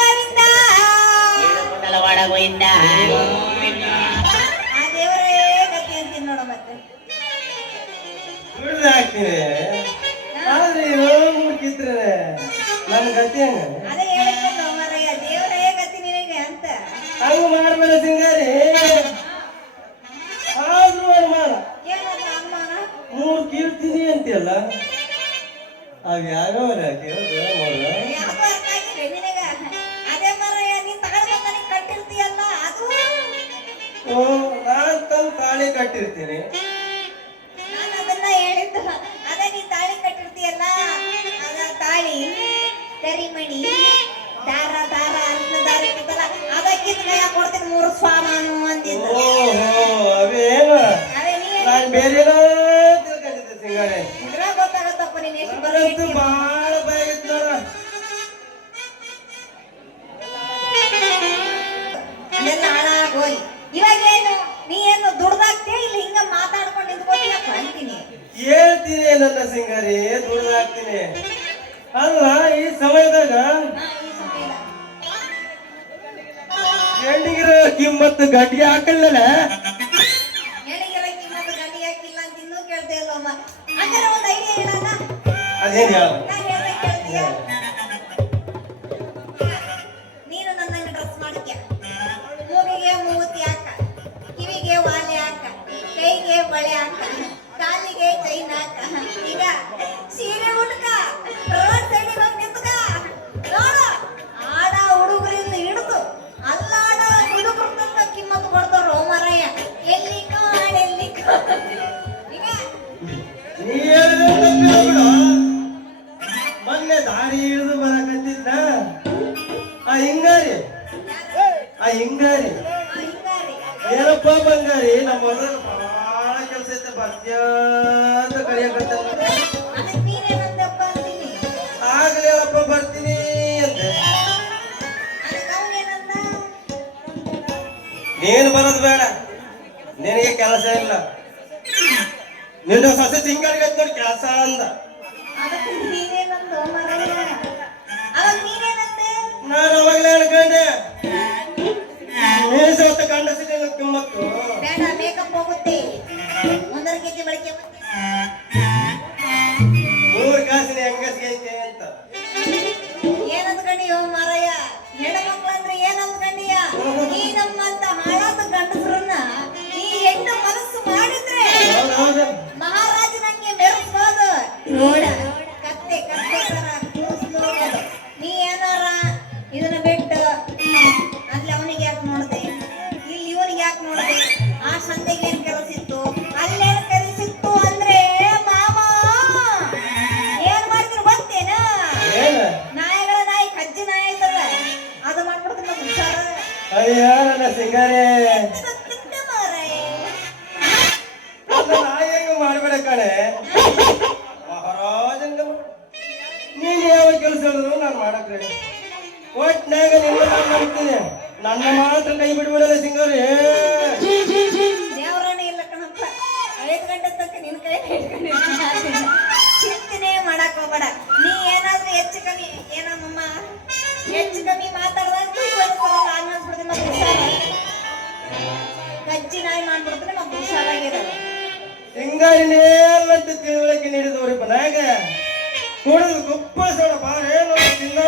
ಗೋವಿಂದ ಕುಂಡಲವಾಡ ಗೋವಿಂದ ಆ ದೇವರೇ ಗತಿ ಅಂತೀನಿ ನೋಡು ಮತ್ತೆ ದುಡ್ದು ಹಾಕ್ತೀನಿ ಆದ್ರೆ ಇರೋ ಮುಗಿದ್ರೆ ನನ್ನ ಗತಿ ಹಂಗ ನನಗೆ ಕಟ್ಟಿರ್ತೀಯಲ್ಲ ಅದು ಓ ನಾನ್ ತಂದು ತಾಳಿ ಕಟ್ಟಿರ್ತೀನಿ. ಹೇಳ್ತೀನಿ ನನ್ನ ಸಿಂಗಾರಿ ದೂರ ಹಾಕ್ತೀನಿ ಅಲ್ಲ ಈ ಸಮಯದಾಗ. ಹೆಣ್ಣಿಗಿರೋ ಕಿಮ್ಮತ್ತು ಗಟ್ಟಿಗೆ ಹಾಕಲ್ಲ ಅದೇನ್ ಡ್ರೆಸ್ ಮಾಡಿದ್ಯ ಮೂಗಿಗೆ ಮೂತಿ ಹಾಕ ಕಿವಿಗೆ ವಾಲೆ ಹಾಕ ಕೈಗೆ ಬಳೆ ಹಾಕ. ಮೊನ್ನೆ ದಾರಿ ಹಿಡಿದು ಬರಕತ್ತಿದ್ದ. ಆ ಹಿಂಗಾರಿ. ಆ ಹಿಂಗಾರಿ. ಏನಪ್ಪ ಬಂಗಾರಿ? ನಮ್ಮ ಅಂತ ಕರೆಯಕತ್ತ ಆಗ್ಲೇ ಅಪ್ಪ ಬರ್ತೀನಿ ನೀನು ಬರೋದು ಬೇಡ. ನಿನಗೆ ಕೆಲಸ ಇಲ್ಲ. ನಿನ್ನ ಸೊಸೆ ಸಿಂಗಾರಿಗೆ ನೋಡಿ ಕೆಲಸ ಅಂದ. ಏನಂದ್ಕೊಂಡಿಯೋ ಮಾರಯ್ಯ ಹೆಣ್ಮಕ್ಳಂದ್ರೆ ಏನಂದ್ಕೊಂಡಿಯ ಈ ನಮ್ಮಂತ ಹಾಳಾದ ಗಂಡಸರನ್ನ ಈ ಹೆಣ್ಣು ಮನಸ್ಸು ಮಾಡಿದ್ರೆ ಮಹಾರಾಜನಂಗೆ ಮೆರೆಸ್ಬೋದು ನೋಡ ಅಯ್ಯ, ನನ್ನ ಸಿಂಗಾರೆ. ಗೊತ್ತಿತ್ತ ಮಾರಾಯ ನನ್ನ ನಾಯಿ ಹೆಂಗ ಮಾಡ್ಬೇಡ ಕಣೆ. ಮಹಾರಾಜಂಗ ನೀನ್ ಯಾವ ಕೆಲಸ ಹೇಳಿದ್ರು ನಾನು ಮಾಡಕ್ ready. ಒಟ್ನಾಗ ನಿನ್ನ ನಾನು ನನ್ನ ಮಾತ್ರ ಕೈ ಬಿಡ್ಬಿಡಲ್ಲ ಸಿಂಗಾರಿ. ದೇವರಾಣಿ ಇಲ್ಲ ಕಣಪ್ಪ. ಐದು ಗಂಟೆ ತನಕ ನಿನ್ನ ಕೈ. ಚಿಂತನೆ ಮಾಡಕ್ ಹೋಗ್ಬೇಡ. ನೀ ಏನಾದ್ರೂ ಹೆಚ್ಚು ಕಮ್ಮಿ ಏನಮ್ಮಮ್ಮ ಹೆಚ್ಚು ಕಮ್ಮಿ ಮಾತಾಡ್ದಾಗ ಹಿಂಗಾರಿ ನೇಲಂತ ತಿಳುವಳಿಕೆ ನೀಡಿದವ್ರಿಪ್ಪ ನಾಗ ಕುಡಿದು ಕುಪ್ಪಸೋಡ ಬಾರ ಏನು ತಿನ್ನ